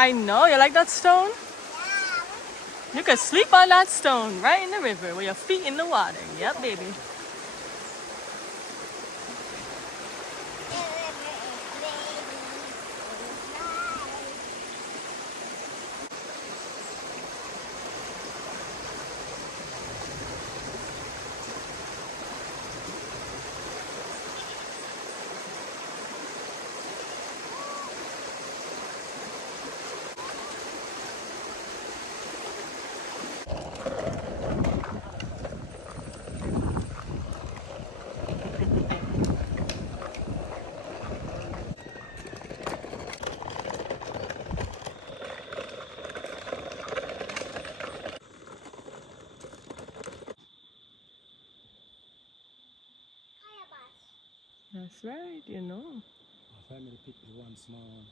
I know. You like that stone? You could sleep on that stone right in the river with your feet in the water. Yep, baby. That's right, you know. My family picked the one small one.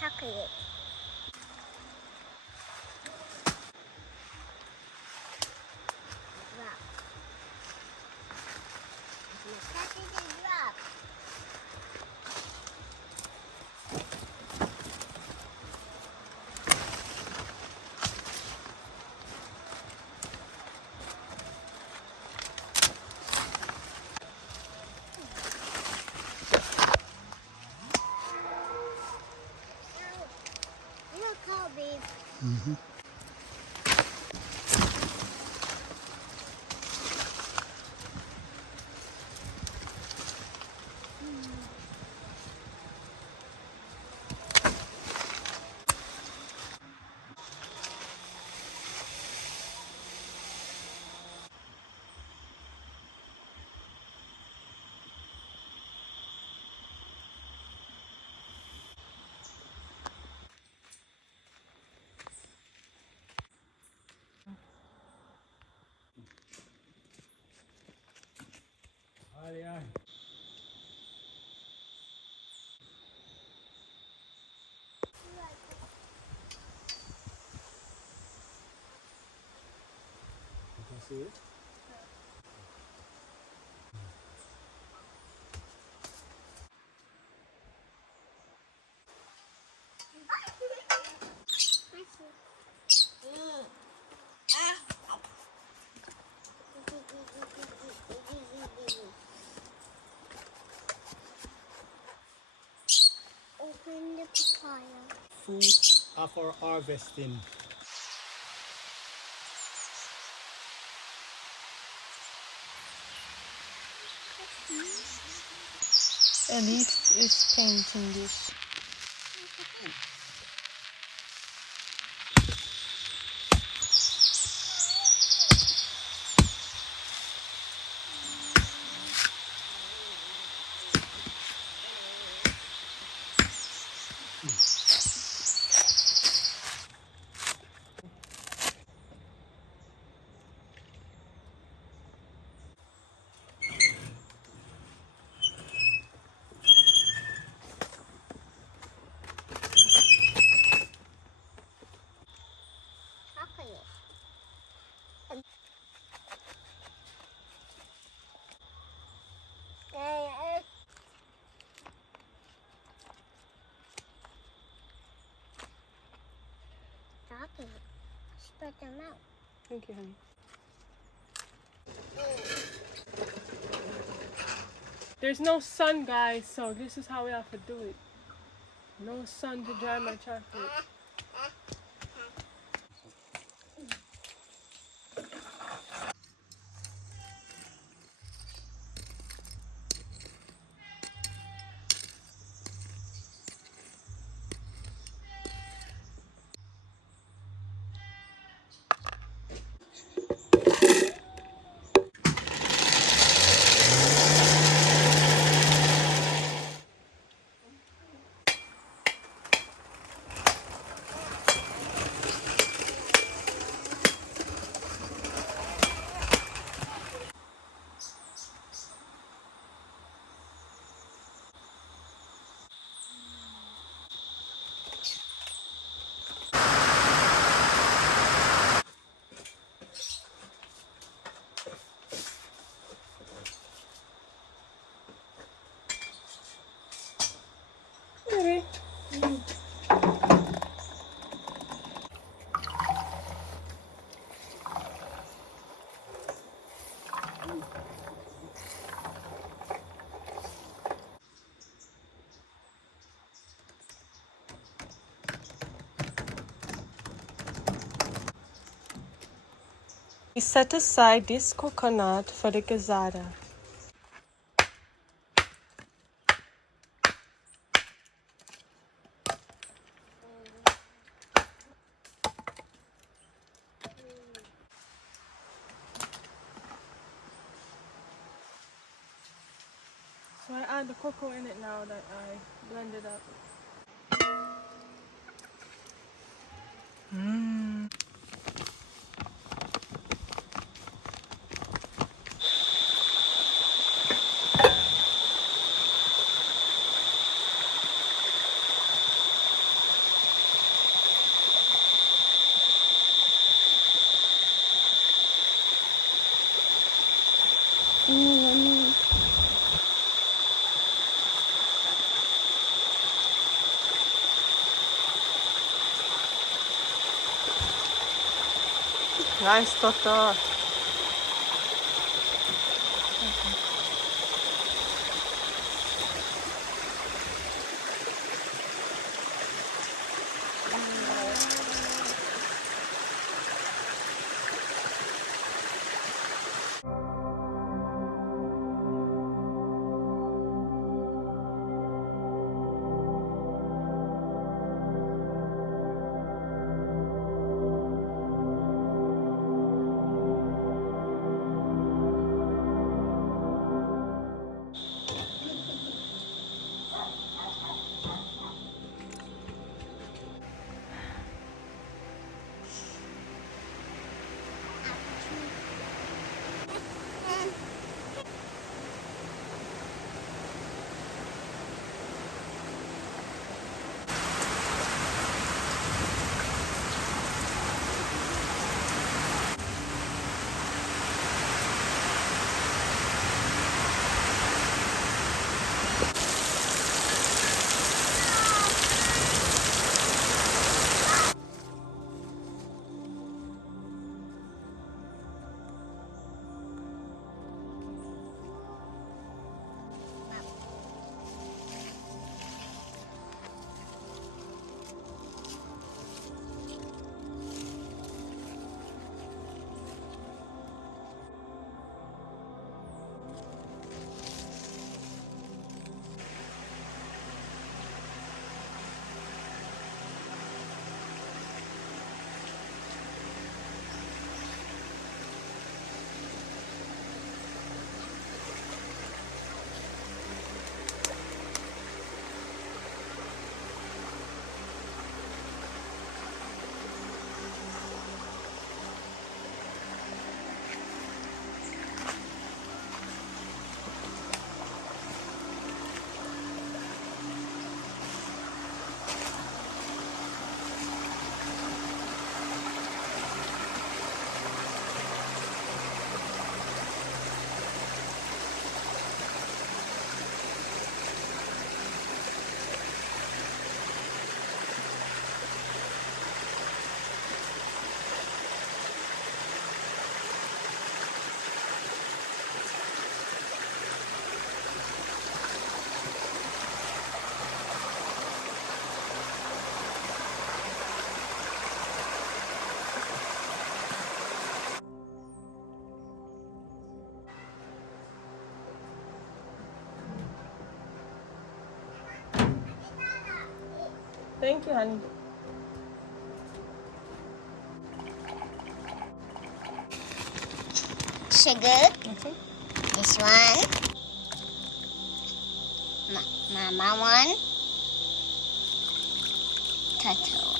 Chocolate. Drop. Chocolate drop. Look how big. Aye. You can see it? Open the papaya. Fruit after harvesting. Elise is painting this. Chocolate. Chocolate. Spread them out. Thank you, honey. There's no sun, guys, so this is how we have to do it. No sun to dry my chocolate. Set aside this coconut for the gazada. So I add the cocoa in it now that I blended up. Nice, Toto. Thank you, honey. Sugar. This one. Mama one. Toto one.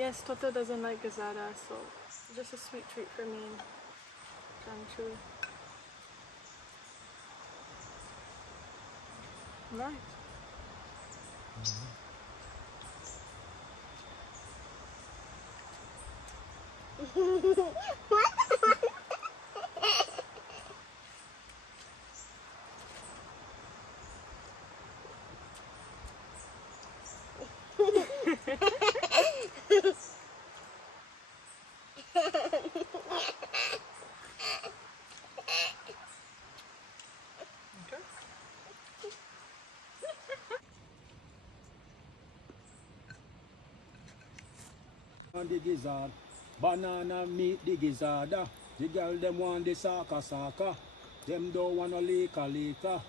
Yes, Toto doesn't like gazada, so just a sweet treat for me and John Chewy. Nice. Okay. On the gizzard, banana meat the gizzarda. The girl them want the saka saka. Them don't want no lika lika.